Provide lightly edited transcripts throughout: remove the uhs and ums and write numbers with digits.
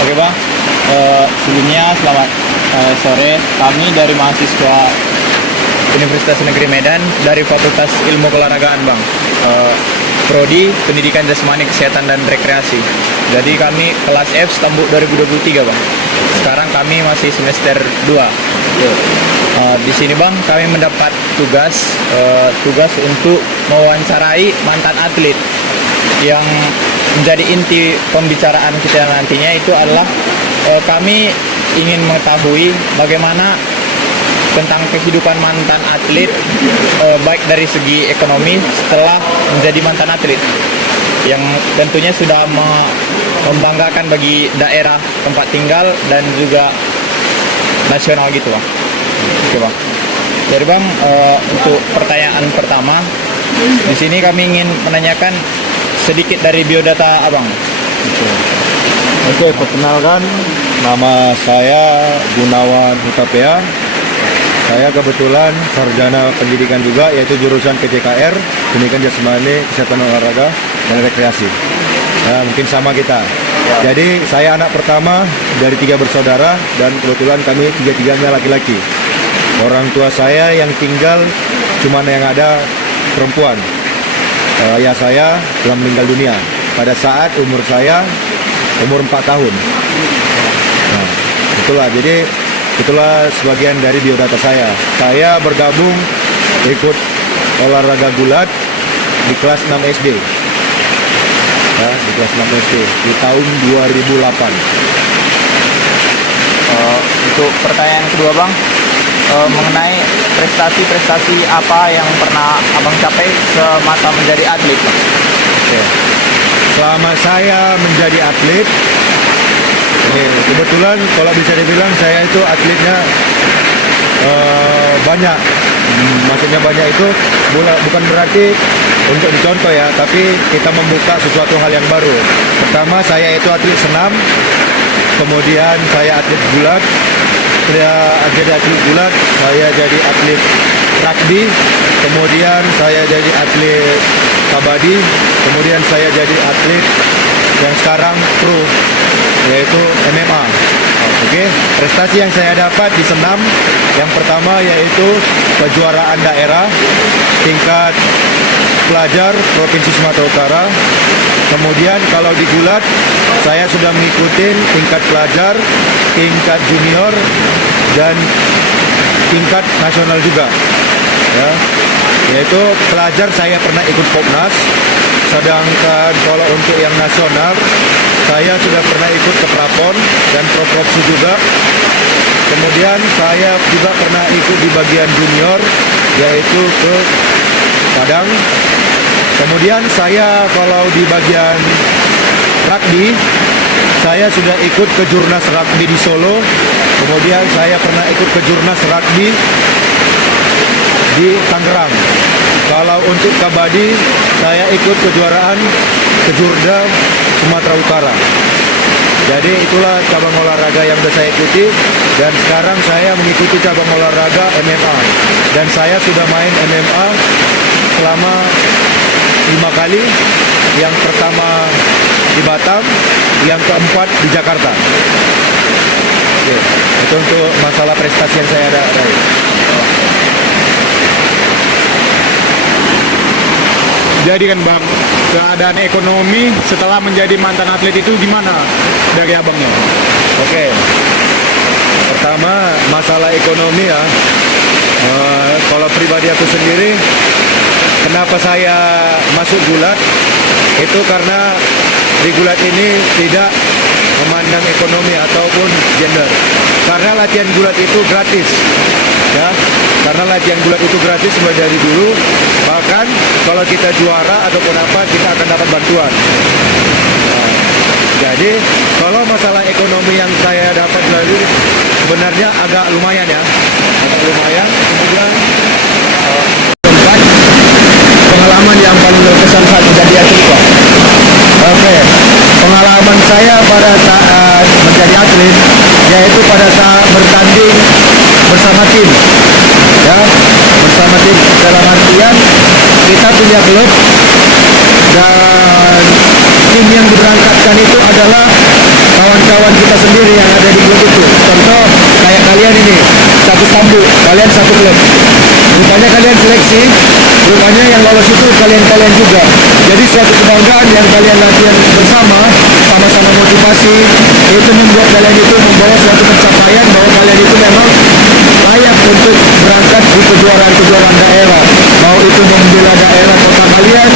Oke bang, sebelumnya selamat sore. Kami dari mahasiswa Universitas Negeri Medan dari Fakultas Ilmu Keolahragaan bang. Prodi Pendidikan Jasmani Kesehatan dan Rekreasi. Jadi kami kelas F Stambuk 2023 bang. Sekarang kami masih semester 2. Di sini bang kami mendapat tugas untuk mewawancarai mantan atlet. Yang menjadi inti pembicaraan kita nantinya itu adalah kami ingin mengetahui bagaimana tentang kehidupan mantan atlet, baik dari segi ekonomi setelah menjadi mantan atlet, yang tentunya sudah membanggakan bagi daerah tempat tinggal dan juga nasional gitu bang. Oke bang. Jadi bang, untuk pertanyaan pertama, di sini kami ingin menanyakan sedikit dari biodata abang. Oke, perkenalkan, nama saya Gunawan Hutapea. Saya kebetulan sarjana pendidikan juga, yaitu jurusan PJKR, Pendidikan Jasmani Kesehatan Olahraga dan Rekreasi. Nah, mungkin sama kita. Jadi saya anak pertama dari 3 bersaudara dan kebetulan kami 3-tiganya laki-laki. Orang tua saya yang tinggal cuma yang ada perempuan. Ayah saya telah meninggal dunia pada saat umur 4 tahun. Nah, itulah sebagian dari biodata saya. Saya bergabung ikut olahraga gulat di kelas 6 SD. Ya, di kelas 6 SD di tahun 2008. Untuk pertanyaan kedua bang, mengenai prestasi-prestasi apa yang pernah abang capai semasa menjadi atlet bang? Oke. Selama saya menjadi atlet, kebetulan kalau bisa dibilang saya itu atletnya banyak. Maksudnya banyak itu bukan berarti untuk dicontoh ya, tapi kita membuka sesuatu hal yang baru. Pertama saya itu atlet senam, kemudian saya atlet gulat. Jadi atlet gulat, saya jadi atlet rugby, kemudian saya jadi atlet kabadi, kemudian saya jadi atlet yang sekarang pro, yaitu MMA. Oke, prestasi yang saya dapat di senam, yang pertama yaitu kejuaraan daerah tingkat pelajar Provinsi Sumatera Utara. Kemudian kalau di gulat, saya sudah mengikuti tingkat pelajar, tingkat junior, dan tingkat nasional juga. Ya, yaitu pelajar saya pernah ikut Popnas, sedangkan kalau untuk yang nasional, saya sudah pernah ikut ke Prapon dan Provinsi juga. Kemudian saya juga pernah ikut di bagian junior, yaitu ke Padang. Kemudian saya kalau di bagian rugby, saya sudah ikut ke Jurnas Rugby di Solo. Kemudian saya pernah ikut ke Jurnas Rugby di Tangerang. Kalau untuk kabadi, saya ikut kejuaraan Kejurda Sumatera Utara. Jadi itulah cabang olahraga yang sudah saya ikuti, dan sekarang saya mengikuti cabang olahraga MMA. Dan saya sudah main MMA selama 5 kali. Yang pertama di Batam, yang keempat di Jakarta. Oke, itu untuk masalah prestasi yang saya ada raih. Jadi kan bang, keadaan ekonomi setelah menjadi mantan atlet itu gimana dari abangnya? Oke, pertama masalah ekonomi ya. Kalau pribadi aku sendiri, kenapa saya masuk gulat? Itu karena di gulat ini tidak memandang ekonomi ataupun gender. Karena latihan gulat itu gratis, ya. Karena latihan gulat itu gratis mulai dari dulu. Bahkan kalau kita juara ataupun apa, kita akan dapat bantuan. Jadi kalau masalah ekonomi yang saya dapat dari sebenarnya agak lumayan ya, agak lumayan. Kemudian pengalaman yang paling berkesan saat menjadi atlet. Oke, pengalaman saya pada saat menjadi atlet yaitu pada saat bertanding bersama tim, ya, bersama tim dalam artian kita punya klub dan tim yang diberangkatkan itu adalah kawan-kawan kita sendiri yang ada di klub itu. Contoh kayak kalian ini, satu stambul, kalian satu klub. Rupanya kalian seleksi, rupanya yang lolos itu kalian-kalian juga. Jadi suatu kebanggaan yang kalian latihan bersama, sama-sama motivasi, itu membuat kalian itu membawa suatu pencapaian bahwa kalian itu memang layak untuk berangkat di kejuaraan-kejuaraan daerah. Mau itu membela daerah kota kalian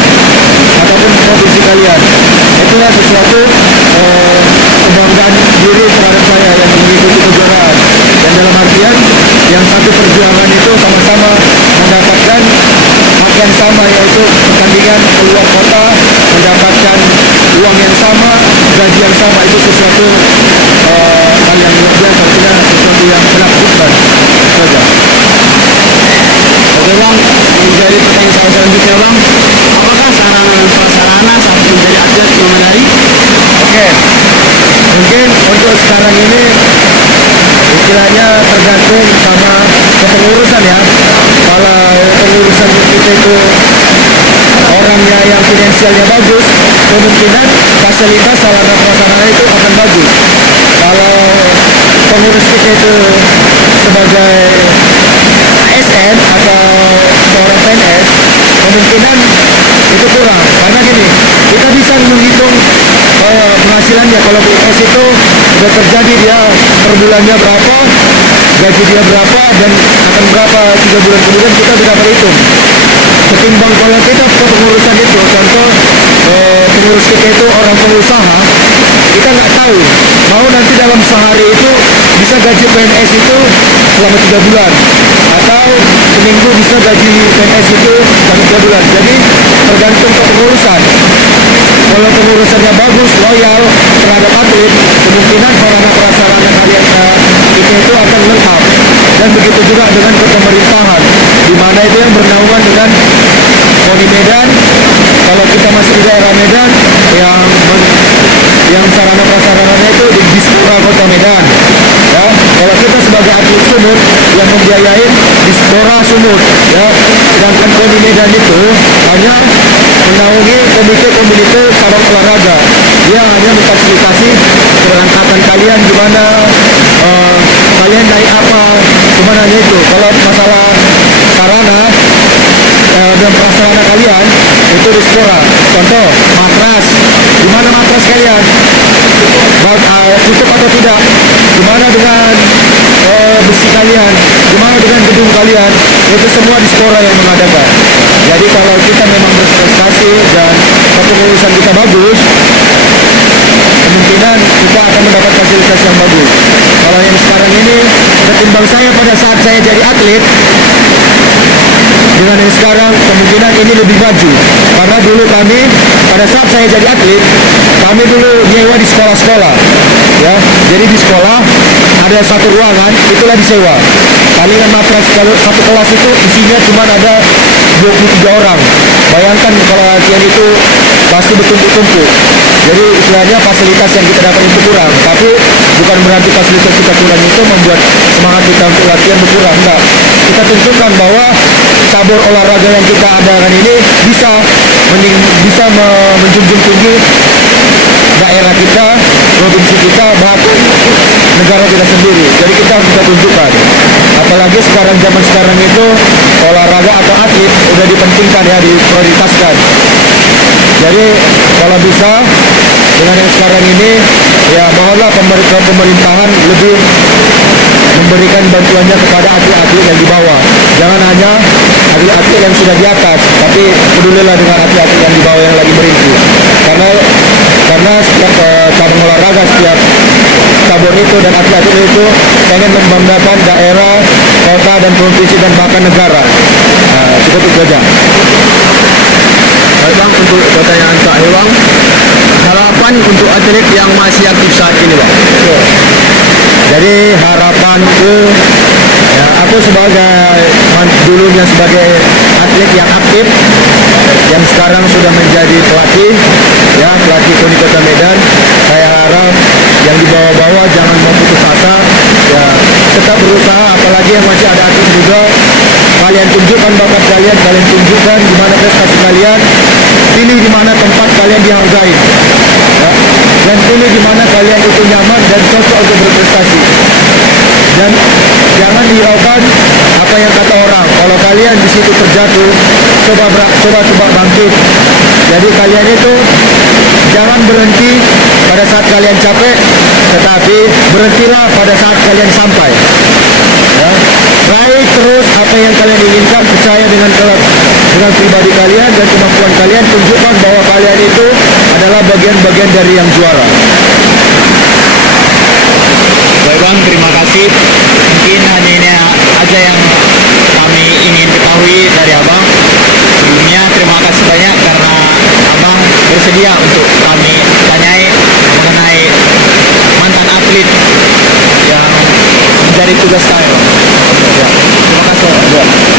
ataupun provinsi kalian. Itulah sesuatu kebanggaan diri terhadap saya yang mengikuti kejuaraan. Dan dalam artian yang satu perjuangan itu sama-sama mendapatkan hak yang sama, yaitu pertandingan keluar kota, mendapatkan uang yang sama, gaji yang sama, itu sesuatu hal yang luar biasa, artinya sesuatu yang menakjubkan. Oke bang, menjadi pertanyaan saya selanjutnya bang, apakah sarana dan prasarana saat menjadi atlet memadai? Oke, mungkin untuk sekarang ini istilahnya tergantung sama kepengurusan ya. Kalau pengurusan kita itu orangnya yang finansialnya bagus, kemungkinan fasilitas sarana prasarana itu akan bagus. Kalau pengurus kita itu sebagai ASN atau seorang PNS, kemungkinan itu kurang. Karena gini, kita bisa menghitung penghasilannya. Kalau PNS itu sudah terjadi dia per bulannya berapa, gaji dia berapa, dan akan berapa 3 bulan kemudian kita bisa berhitung. Ketimbang kalau kita kepengurusan itu, contoh pengurus kita itu orang pengusaha, kita nggak tahu mau nanti dalam sehari itu bisa gaji PNS itu selama 3 bulan atau seminggu bisa gaji PNS itu selama 3 bulan. Jadi tergantung kepengurusan. Kalau pengurusannya bagus, loyal terhadap atlet, kemungkinan sarana prasarana kalian kita itu akan lengkap. Dan begitu juga dengan kepemerintahan, di mana itu yang bernaungan dengan KONI Medan. Kalau kita masih di daerah Medan, yang sarana prasarananya itu di Dispora Kota Medan. Ya, kalau kita sebagai atlet Sumut yang membiayai Dispora Sumut, ya, sedangkan KONI Medan itu hanya menaungi komite-komite cabang olahraga. Dia hanya memfasilitasi keberangkatan kalian gimana, kalian naik apa, gimana itu. Kalau masalah sarana dan prasarana kalian itu Dispora. Contoh matras, gimana matras kalian, cukup atau tidak, gimana dengan besi kalian, gimana dengan gedung kalian, itu semua Dispora yang mengadakan. Jadi kalau kita memang berprestasi dan kepengurusan kita bagus, kemungkinan kita akan mendapat fasilitas yang bagus. Kalau yang sekarang ini, ketimbang saya pada saat saya jadi atlet, dengan yang sekarang kemungkinan ini lebih maju. Karena dulu kami pada saat saya jadi atlet, kami dulu nyewa di sekolah-sekolah, ya. Jadi di sekolah ada satu ruangan, itulah disewa. Kalian matras kalau satu kelas itu isinya cuma ada 23 orang. Bayangkan kalau latihan itu pasti bertumpuk-tumpuk. Jadi istilahnya fasilitas yang kita dapat itu kurang. Tapi bukan berarti fasilitas kita kurang itu membuat semangat kita untuk latihan berkurang. Enggak. Kita tunjukkan bahwa cabur olahraga yang kita adakan ini bisa menjunjung tinggi daerah kita, provinsi kita, maupun negara kita sendiri. Jadi kita harus kita tunjukkan. Apalagi sekarang zaman sekarang itu olahraga atau atlet udah dipentingkan ya, diprioritaskan. Jadi kalau bisa dengan yang sekarang ini ya mohonlah pemerintahan lebih memberikan bantuannya kepada atlet-atlet yang di bawah. Jangan hanya atlet-atlet yang sudah di atas, tapi pedulilah dengan atlet-atlet yang di bawah yang lagi merintis. Karena setiap cabang olahraga, setiap cabur itu dan atlet-atlet itu pengen membanggakan daerah, kota dan provinsi dan bahkan negara. Cukup itu aja. Baik bang, untuk pertanyaan terakhir bang, harapan untuk atlet yang masih aktif saat ini bang. Jadi harapanku, ya, aku dulunya sebagai atlet yang aktif, yang sekarang sudah menjadi pelatih, ya pelatih KONI Kota Medan. Saya harap yang di bawah-bawah jangan mau putus asa, ya tetap berusaha. Apalagi yang masih ada atlet juga, kalian tunjukkan bakat kalian, kalian tunjukkan di mana prestasi kalian, pilih di mana tempat kalian dihargai, ya, dan pilih di mana kalian kalian itu nyaman dan cocok untuk berprestasi. Dan jangan hiraukan apa yang kata orang. Kalau kalian di situ terjatuh, coba bangkit. Jadi kalian itu jangan berhenti pada saat kalian capek, tetapi berhentilah pada saat kalian sampai. Ya. Raih terus apa yang kalian inginkan, percaya dengan pribadi kalian dan kemampuan kalian, tunjukkan bahwa kalian itu adalah bagian-bagian dari yang juara. Baik Bang, terima kasih. Mungkin hanya ini aja yang kami ingin ketahui dari Abang. Sebelumnya terima kasih banyak karena Abang bersedia untuk kami tanyai mengenai mantan atlet yang menjadi tugas kami. Ya, terima kasih.